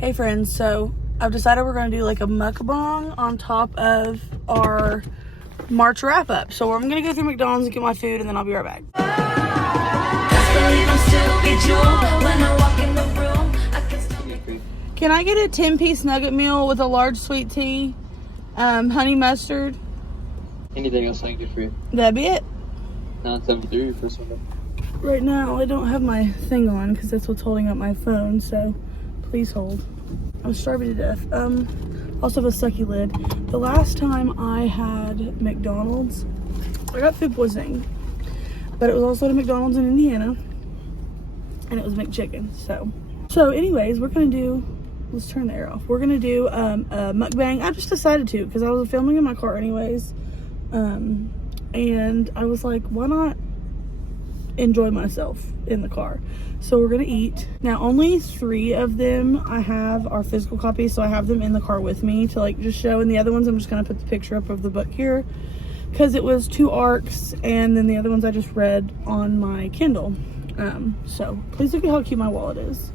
Hey friends, so I've decided we're going to do like a mukbang on top of our March wrap up. So I'm going to go through McDonald's and get my food and then I'll be right back. Can I get a 10-piece nugget meal with a large sweet tea, honey mustard? Anything else I can get for you? That'd be it. 973, first one. Right now I don't have my thing on because that's what's holding up my phone, so please hold. I'm starving to death. Also have a sucky lid. The last time I had McDonald's, I got food poisoning, but it was also at a McDonald's in Indiana, and it was McChicken. So anyways, we're gonna do, let's turn the air off. We're gonna do a mukbang. I just decided to because I was filming in my car anyways, and I was like, why not enjoy myself in the car? So we're gonna eat. Now only 3 of them I have are physical copies, so I have them in the car with me to like just show, and the other ones I'm just gonna put the picture up of the book here because it was 2 arcs, and then the other ones I just read on my Kindle. So please look at how cute my wallet is.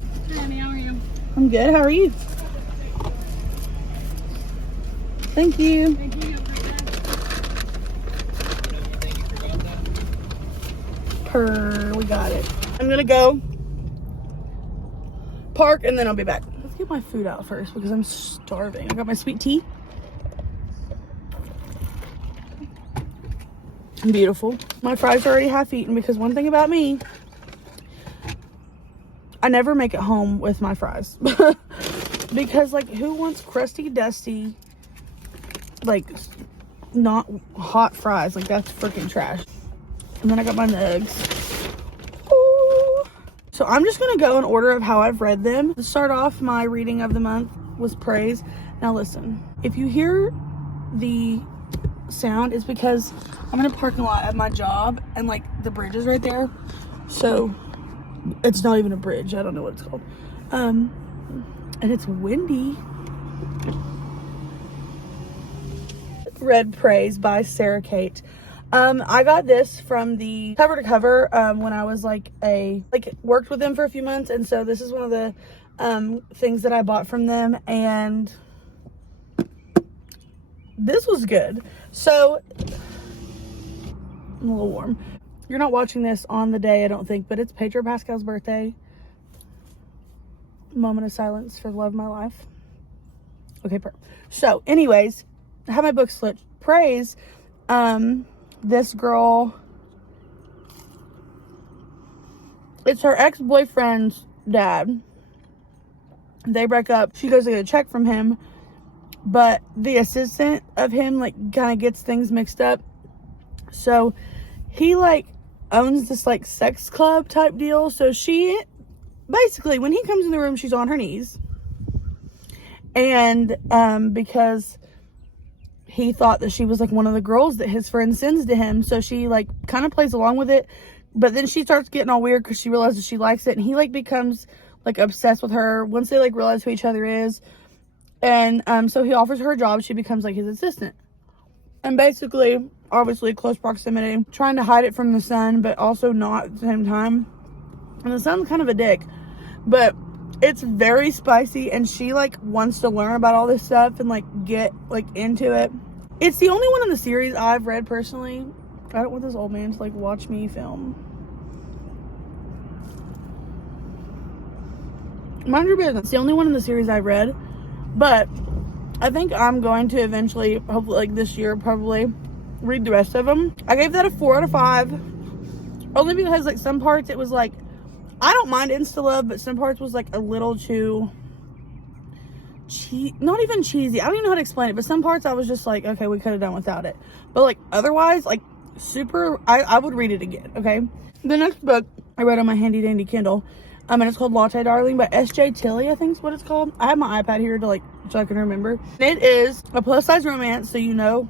Hi, Annie, how are you? I'm good. How are you? Thank you. Thank you. We got it. I'm gonna go park and then I'll be back. Let's get my food out first because I'm starving. I got my sweet tea. Beautiful. My fries are already half eaten because one thing about me, I never make it home with my fries. Because like, who wants crusty, dusty, like not hot fries? Like, that's freaking trash. And then I got my nugs. Ooh. So I'm just going to go in order of how I've read them. To start off, my reading of the month was praise. Now listen, if you hear the sound, it's because I'm in a parking lot at my job and like the bridge is right there. So it's not even a bridge. I don't know what it's called. And it's windy. Read Praise by Sarah Kate. I got this from the cover to cover when I was worked with them for a few months, and so this is one of the things that I bought from them, and this was good. So I'm a little warm. You're not watching this on the day, I don't think, but it's Pedro Pascal's birthday. Moment of silence for the love of my life. Okay, so anyways, I have my book slit. Praise. This girl, it's her ex-boyfriend's dad. They break up. She goes to get a check from him, but the assistant of him like kind of gets things mixed up. So he like owns this like sex club type deal. So she basically, when he comes in the room, she's on her knees. And because he thought that she was like one of the girls that his friend sends to him, so she like kind of plays along with it, but then she starts getting all weird because she realizes she likes it, and he like becomes like obsessed with her once they like realize who each other is. And so he offers her a job. She becomes like his assistant, and basically obviously close proximity, trying to hide it from the son but also not at the same time. And the son's kind of a dick, but it's very spicy, and she like wants to learn about all this stuff and like get like into it. It's the only one in the series I've read personally. I don't want this old man to like watch me film. Mind your business. It's the only one in the series I've read, but I think I'm going to eventually, hopefully like this year, probably read the rest of them. I gave that a 4 out of 5, only because like some parts it was like, I don't mind insta love, but some parts was like a little too not even cheesy. I don't even know how to explain it, but some parts I was just like, okay, we could have done without it. But like otherwise, like super, I would read it again. Okay. The next book I read on my handy dandy Kindle, and it's called Latte Darling by S.J. Tilley, I think is what it's called. I have my iPad here to like, so I can remember. It is a plus size romance, so you know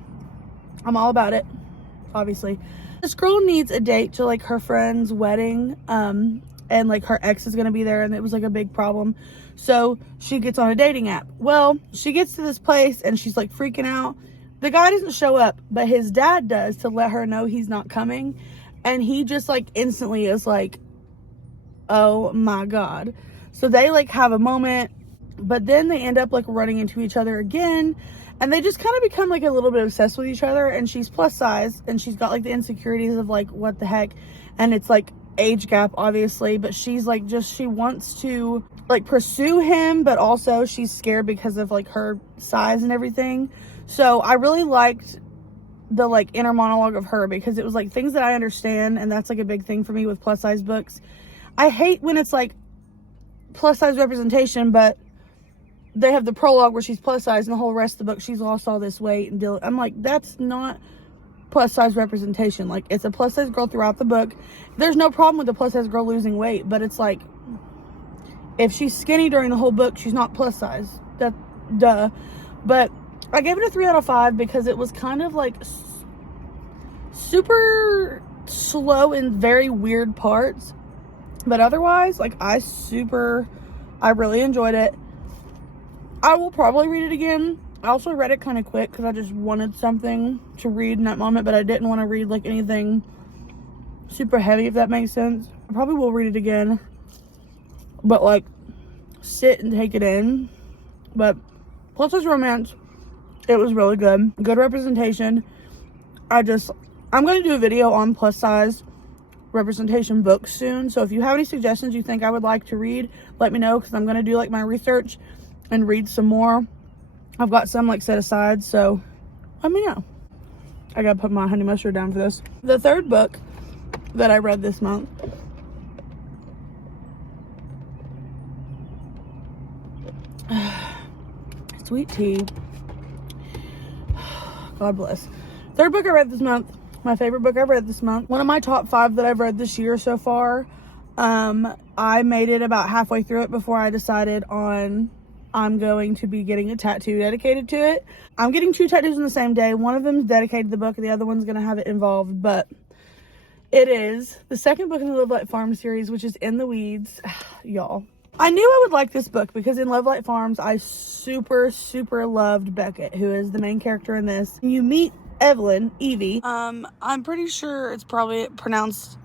I'm all about it, obviously. This girl needs a date to like her friend's wedding, and like her ex is gonna be there, and it was like a big problem. So she gets on a dating app. Well, she gets to this place and she's like freaking out. The guy doesn't show up, but his dad does to let her know he's not coming. And he just like instantly is like, oh my God. So they like have a moment, but then they end up like running into each other again, and they just kind of become like a little bit obsessed with each other. And she's plus size, and she's got like the insecurities of like, what the heck. And it's like age gap, obviously, but she's like, just, she wants to like pursue him, but also she's scared because of like her size and everything. So I really liked the like inner monologue of her, because it was like things that I understand, and that's like a big thing for me with plus size books. I hate when it's like plus size representation, but they have the prologue where she's plus size and the whole rest of the book she's lost all this weight and I'm like, that's not plus size representation. Like, it's a plus size girl throughout the book. There's no problem with the plus size girl losing weight, but it's like, if she's skinny during the whole book, she's not plus size. That, duh. But I gave it a 3 out of 5 because it was kind of like super slow in very weird parts, but otherwise, like, I really enjoyed it. I will probably read it again. I also read it kind of quick because I just wanted something to read in that moment, but I didn't want to read like anything super heavy, if that makes sense. I probably will read it again, but like sit and take it in. But plus size romance, it was really good. Good representation. I'm going to do a video on plus size representation books soon. So if you have any suggestions you think I would like to read, let me know, because I'm going to do like my research and read some more. I've got some like set aside, so let me know. I gotta put my honey mustard down for this. The third book that I read this month sweet tea, God bless. Third book I read this month, my favorite book I've read this month, one of my top 5 that I've read this year so far. I made it about halfway through it before I decided on I'm going to be getting a tattoo dedicated to it. I'm getting 2 tattoos on the same day. One of them is dedicated to the book, and the other one's going to have it involved. But it is the second book in the Love Light Farm series, which is In the Weeds. Y'all, I knew I would like this book because in Love Light Farms, I super loved Beckett, who is the main character in this. You meet Evelyn, Evie. I'm pretty sure it's probably pronounced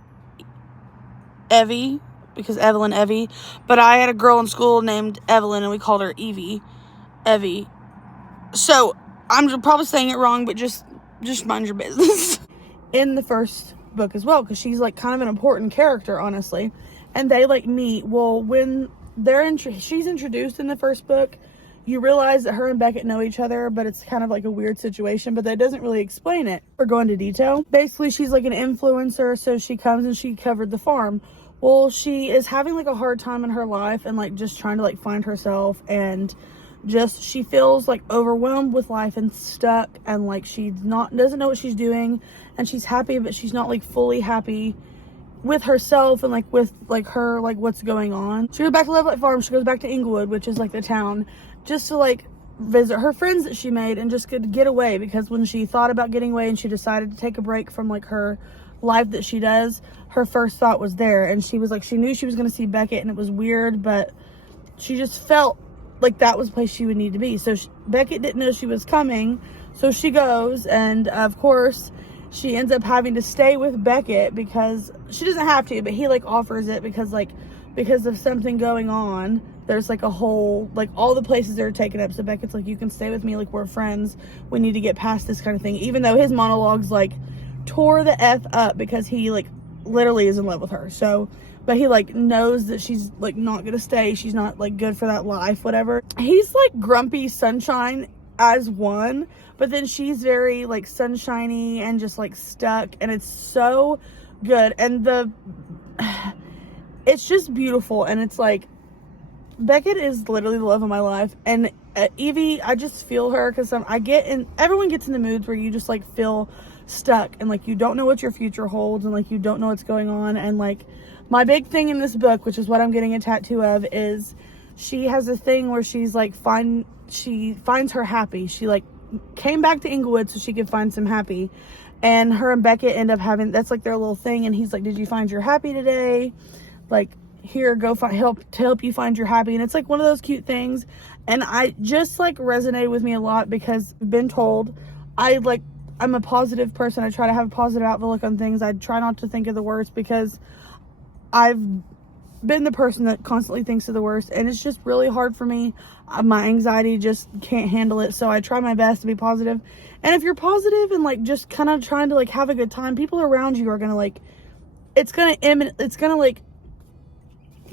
Evie, because Evelyn, Evie, but I had a girl in school named Evelyn and we called her Evie. So I'm probably saying it wrong, but just mind your business. In the first book as well, because she's like kind of an important character, honestly, and they like meet. Well, when she's introduced in the first book, you realize that her and Beckett know each other, but it's kind of like a weird situation, but that doesn't really explain it or go into detail. Basically, she's like an influencer, so she comes and she covered the farm. Well, she is having like a hard time in her life and like just trying to like find herself, and just she feels like overwhelmed with life and stuck, and like doesn't know what she's doing, and she's happy but she's not like fully happy with herself and like with like her like what's going on. She goes back to Love Light Farm. She goes back to Inglewood, which is like the town, just to like visit her friends that she made and just get away, because when she thought about getting away and she decided to take a break from like her life that she does, her first thought was there, and she was like, she knew she was going to see Beckett, and it was weird, but she just felt like that was the place she would need to be. So Beckett didn't know she was coming, so she goes, and of course she ends up having to stay with Beckett, because she doesn't have to, but he like offers it because of something going on. There's like a whole, like all the places that are taken up, so Beckett's like, you can stay with me, like we're friends, we need to get past this kind of thing, even though his monologues like tore the F up, because he like literally is in love with her. So, but he like knows that she's like not gonna stay, she's not like good for that life, whatever. He's like grumpy sunshine as one, but then she's very like sunshiny and just like stuck, and it's so good, and it's just beautiful, and it's like Beckett is literally the love of my life, and Evie, I just feel her, because everyone gets in the moods where you just like feel stuck, and like you don't know what your future holds, and like you don't know what's going on. And like my big thing in this book, which is what I'm getting a tattoo of, is she has a thing where she's like she finds her happy. She like came back to Inglewood so she could find some happy, and her and Beckett end up having, that's like their little thing, and he's like, did you find your happy today? Like, here, go help you find your happy. And it's like one of those cute things, and I just like resonated with me a lot, because I've been told I'm a positive person. I try to have a positive outlook on things. I try not to think of the worst, because I've been the person that constantly thinks of the worst, and it's just really hard for me. My anxiety just can't handle it, so I try my best to be positive. And if you're positive and like just kind of trying to like have a good time, people around you are gonna like, it's gonna like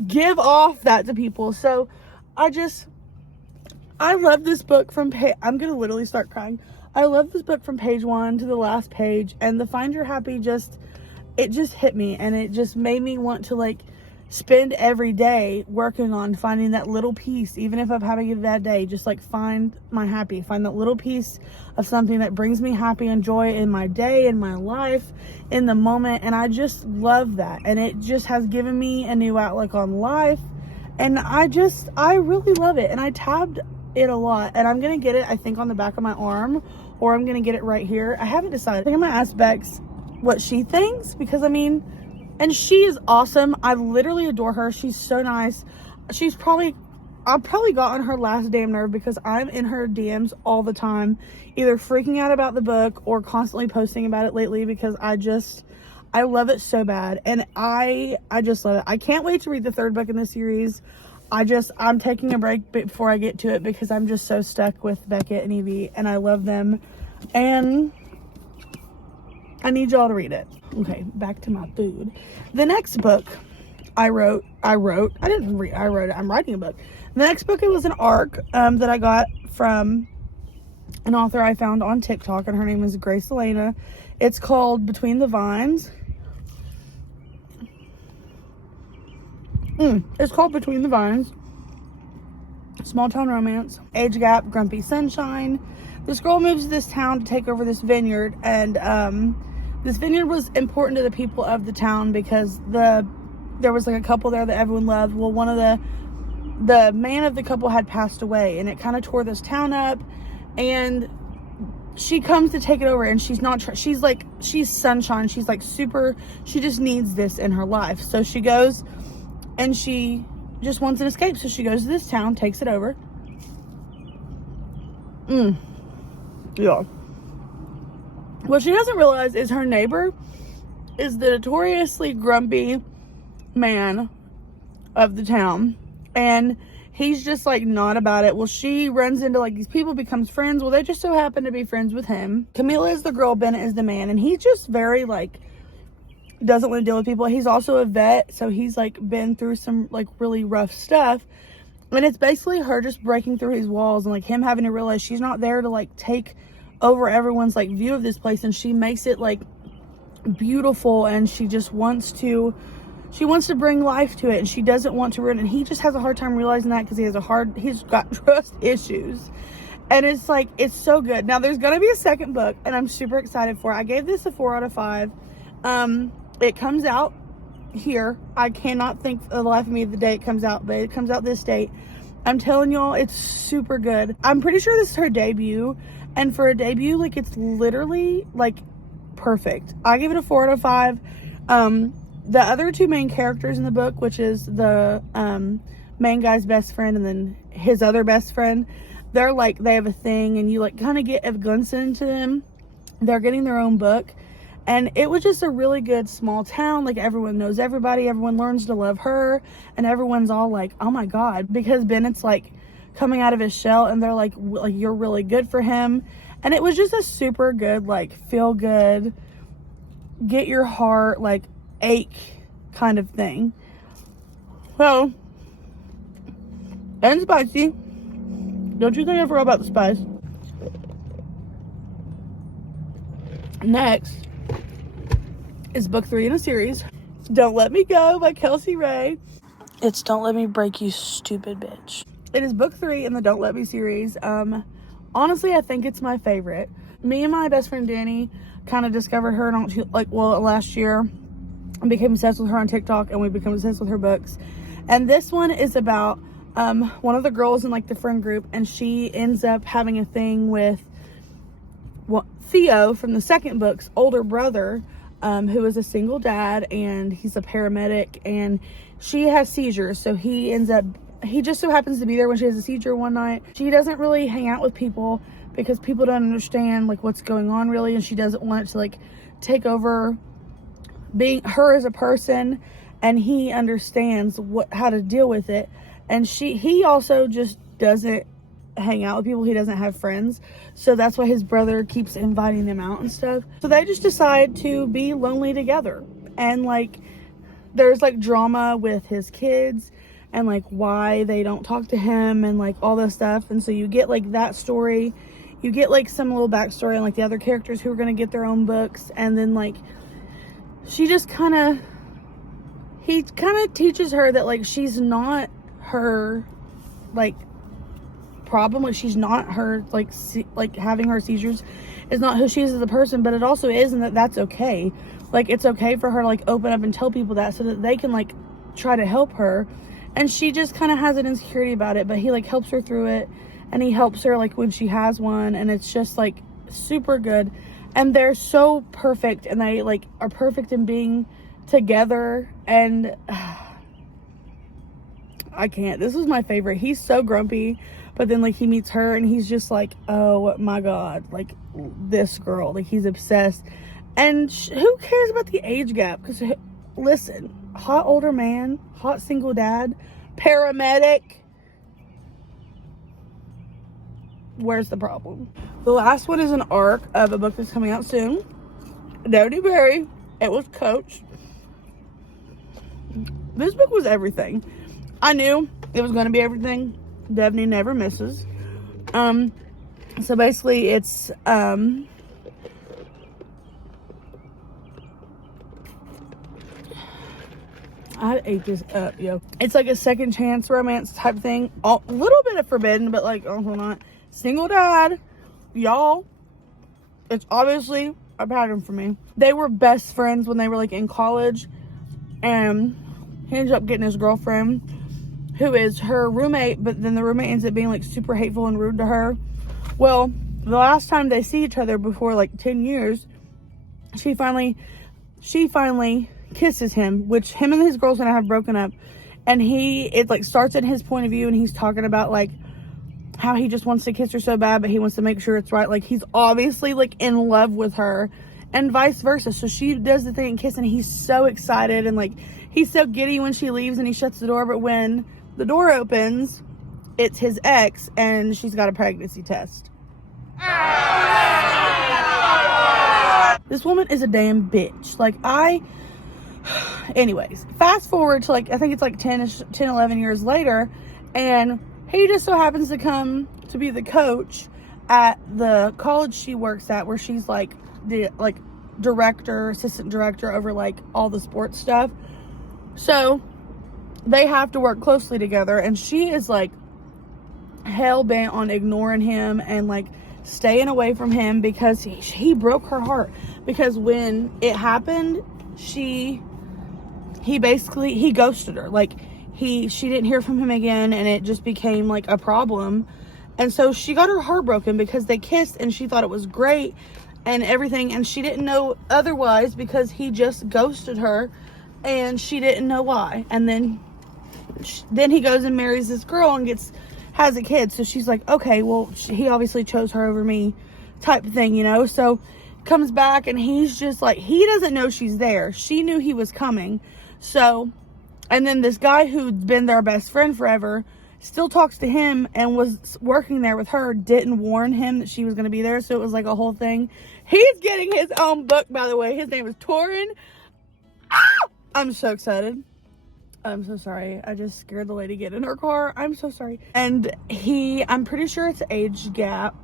give off that to people. So I love this book from I'm gonna literally start crying. I love this book from page 1 to the last page, and the Find Your Happy it just hit me, and it just made me want to like spend every day working on finding that little piece. Even if I'm having a bad day, just like find that little piece of something that brings me happy and joy in my day, in my life, in the moment. And I just love that, and it just has given me a new outlook on life, and I really love it. And I tabbed it a lot, and I'm gonna get it, I think, on the back of my arm, or I'm gonna get it right here. I haven't decided. I think I'm gonna ask Bex what she thinks, because I mean, and she is awesome. I literally adore her. She's so nice. I've probably got on her last damn nerve, because I'm in her DMs all the time, either freaking out about the book or constantly posting about it lately, because I love it so bad. And I just love it. I can't wait to read the 3rd book in the series. I'm taking a break before I get to it, because I'm just so stuck with Beckett and Evie, and I love them, and I need y'all to read it. Okay, back to my food. The next book I wrote it. I'm writing a book. The next book, it was an arc that I got from an author I found on TikTok, and her name is Grace Elena. It's called Between the Vines. It's called Between the Vines. Small town romance. Age gap, grumpy sunshine. This girl moves to this town to take over this vineyard, and this vineyard was important to the people of the town, because there was like a couple there that everyone loved. Well, one of the man of the couple had passed away, and it kind of tore this town up, and she comes to take it over, and she's sunshine. She's like super, she just needs this in her life. So she goes, and she just wants an escape. So she goes to this town, takes it over. Yeah. What she doesn't realize is her neighbor is the notoriously grumpy man of the town, and he's just like not about it. Well, she runs into like these people, becomes friends. Well, they just so happen to be friends with him. Camila is the girl, Bennett is the man, and he's just very like, doesn't want to deal with people. He's also a vet, so he's like been through some like really rough stuff, and it's basically her just breaking through his walls, and like him having to realize she's not there to like take over everyone's like view of this place, and she makes it like beautiful, and she just wants to bring life to it, and she doesn't want to ruin it. And he just has a hard time realizing that, because he's got trust issues, and it's like, it's so good. Now there's gonna be a second book, and I'm super excited for it. I gave this a 4 out of 5. It comes out here. I cannot think for the life of me of the day it comes out, but it comes out this date. I'm telling y'all, it's super good. I'm pretty sure this is her debut, and for a debut, like, it's literally like perfect. I give it a 4 out of 5. The other 2 main characters in the book, which is the main guy's best friend and then his other best friend, they're like, they have a thing, and you like kind of get a glimpse into them. They're getting their own book, and it was just a really good small town. Like, everyone knows everybody, everyone learns to love her, and everyone's all like, oh my god, because Bennett's like coming out of his shell, and they're like you're really good for him. And it was just a super good, like, feel good, get your heart like ache kind of thing. So, and spicy. Don't you think I forgot about the spice? Next is book 3 in a series, Don't Let Me Go by Kelsey Ray. It's Don't Let Me Break You, Stupid Bitch. It is book 3 in the Don't Let Me series. Honestly, I think it's my favorite. Me and my best friend Danny kind of discovered her last year, and became obsessed with her on TikTok, and we become obsessed with her books. And this one is about one of the girls in like the friend group, and she ends up having a thing with Theo from the second book's older brother, who is a single dad, and he's a paramedic, and she has seizures. So he just so happens to be there when she has a seizure one night. She doesn't really hang out with people, because people don't understand like what's going on really, and she doesn't want it to like take over being her as a person. and he understands how to deal with it. And he also just doesn't hang out with people. He doesn't have friends, so that's why his brother keeps inviting them out and stuff. So they just decide to be lonely together, and like there's like drama with his kids and like why they don't talk to him and like all this stuff. And so you get like that story, you get like some little backstory on like the other characters who are going to get their own books. And then like he kind of teaches her that like she's not her like problem, like she's not her like having her seizures is not who she is as a person, but it also is, and that's okay. Like it's okay for her to like open up and tell people that so that they can like try to help her. And she just kind of has an insecurity about it, but he like helps her through it, and he helps her like when she has one, and it's just like super good. And they're so perfect, and they like are perfect in being together. And I can't, this is my favorite. He's so grumpy, but then like he meets her and he's just like, oh my god, like this girl, like he's obsessed. And who cares about the age gap? Because listen, hot older man, hot single dad, paramedic, where's the problem? The last one is an arc of a book that's coming out soon. Dodie Berry. It was Coach. This book was everything. I knew it was going to be everything. Devney never misses. So basically it's I ate this up, yo. It's like a second chance romance type thing. A little bit of forbidden, but like also not. Single dad, y'all. It's obviously a pattern for me. They were best friends when they were like in college, and he ended up getting his girlfriend, who is her roommate, but then the roommate ends up being like super hateful and rude to her. Well, the last time they see each other before like 10 years, she finally kisses him, which him and his girlfriend have broken up. And it like starts in his point of view, and he's talking about like how he just wants to kiss her so bad, but he wants to make sure it's right. Like he's obviously like in love with her, and vice versa. So she does the thing and kiss, and he's so excited, and like he's so giddy when she leaves and he shuts the door. But when the door opens, it's his ex, and she's got a pregnancy test. This woman is a damn bitch. Like anyways, fast forward to like, I think it's like 10, 11 years later, and he just so happens to come to be the coach at the college she works at, where she's like the like director, assistant director over like all the sports stuff. So they have to work closely together, and she is like hell bent on ignoring him and like staying away from him because he broke her heart. Because when it happened, he ghosted her. Like she didn't hear from him again, and it just became like a problem. And so she got her heart broken because they kissed, and she thought it was great and everything, and she didn't know otherwise because he just ghosted her, and she didn't know why. And then he goes and marries this girl and has a kid. So she's like, okay, well, he obviously chose her over me type of thing, you know. So comes back, and he's just like, he doesn't know she's there. She knew he was coming. So, and then this guy who'd been their best friend forever still talks to him and was working there with her, didn't warn him that she was going to be there. So it was like a whole thing. He's getting his own book, by the way. His name is Torin. I'm so excited. I'm so sorry. I just scared the lady get in her car. I'm so sorry. And I'm pretty sure it's age gap.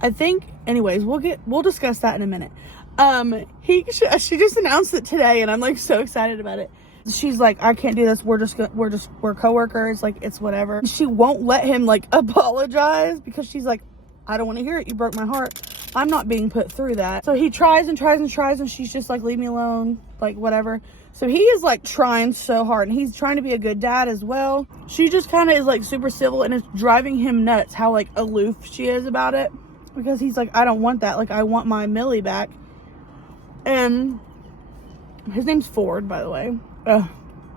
I think, anyways, we'll discuss that in a minute. She just announced it today, and I'm like so excited about it. She's like, I can't do this. We're coworkers. Like, it's whatever. She won't let him like apologize because she's like, I don't want to hear it. You broke my heart. I'm not being put through that. So he tries and tries and tries, and she's just like, leave me alone. Like, whatever. So he is like trying so hard, and he's trying to be a good dad as well. She just kind of is like super civil, and it's driving him nuts how like aloof she is about it, because he's like, I don't want that. Like, I want my Millie back. And his name's Ford, by the way. Ugh,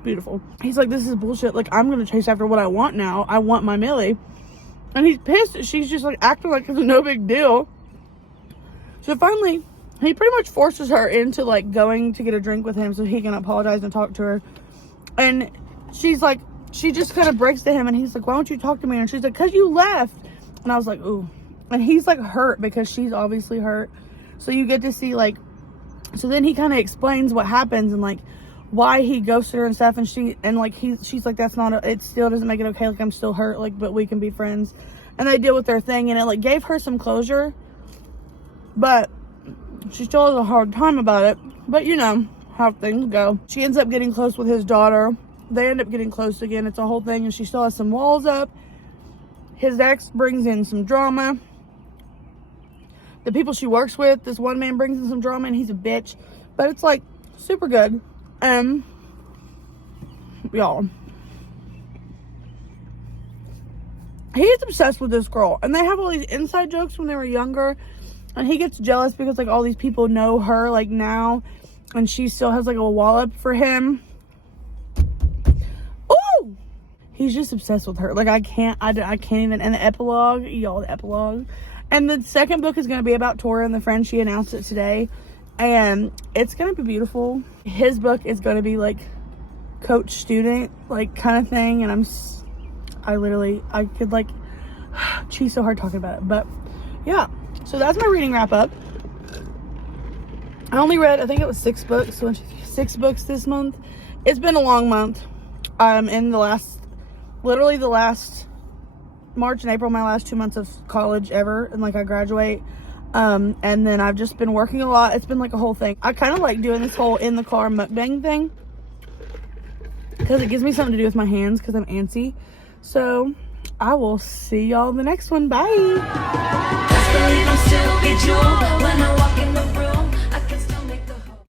beautiful. He's like, this is bullshit. Like, I'm gonna chase after what I want now. I want my Millie. And he's pissed that she's just like acting like it's no big deal. So finally he pretty much forces her into like going to get a drink with him so he can apologize and talk to her. And she's like, she just kind of breaks to him, and he's like, why don't you talk to me? And she's like, because you left. And I was like, ooh. And he's like hurt because she's obviously hurt. So you get to see like, so then he kind of explains what happens and like why he ghosted her and stuff. And she's like, that's not, it still doesn't make it okay. Like, I'm still hurt, like, but we can be friends. And they deal with their thing, and it like gave her some closure. But she still has a hard time about it. But you know how things go. She ends up getting close with his daughter. They end up getting close again. It's a whole thing, and she still has some walls up. His ex brings in some drama. The people she works with, this one man brings in some drama, and he's a bitch. But it's like super good. Y'all, he is obsessed with this girl, and they have all these inside jokes when they were younger, and he gets jealous because like all these people know her like now, and she still has like a wallop for him. Ooh, he's just obsessed with her. Like, I can't even. And the epilogue, y'all, the epilogue. And the second book is going to be about Tora and the friend. She announced it today, and it's going to be beautiful. His book is going to be like coach student like kind of thing, and I could like cheese so hard talking about it. But yeah, so that's my reading wrap up. I only read, I think it was 6 books. 6 books this month. It's been a long month. In the last March and April, my last 2 months of college ever, and like I graduate. And then I've just been working a lot. It's been like a whole thing. I kind of like doing this whole in the car mukbang thing because it gives me something to do with my hands because I'm antsy. So I will see y'all in the next one. Bye.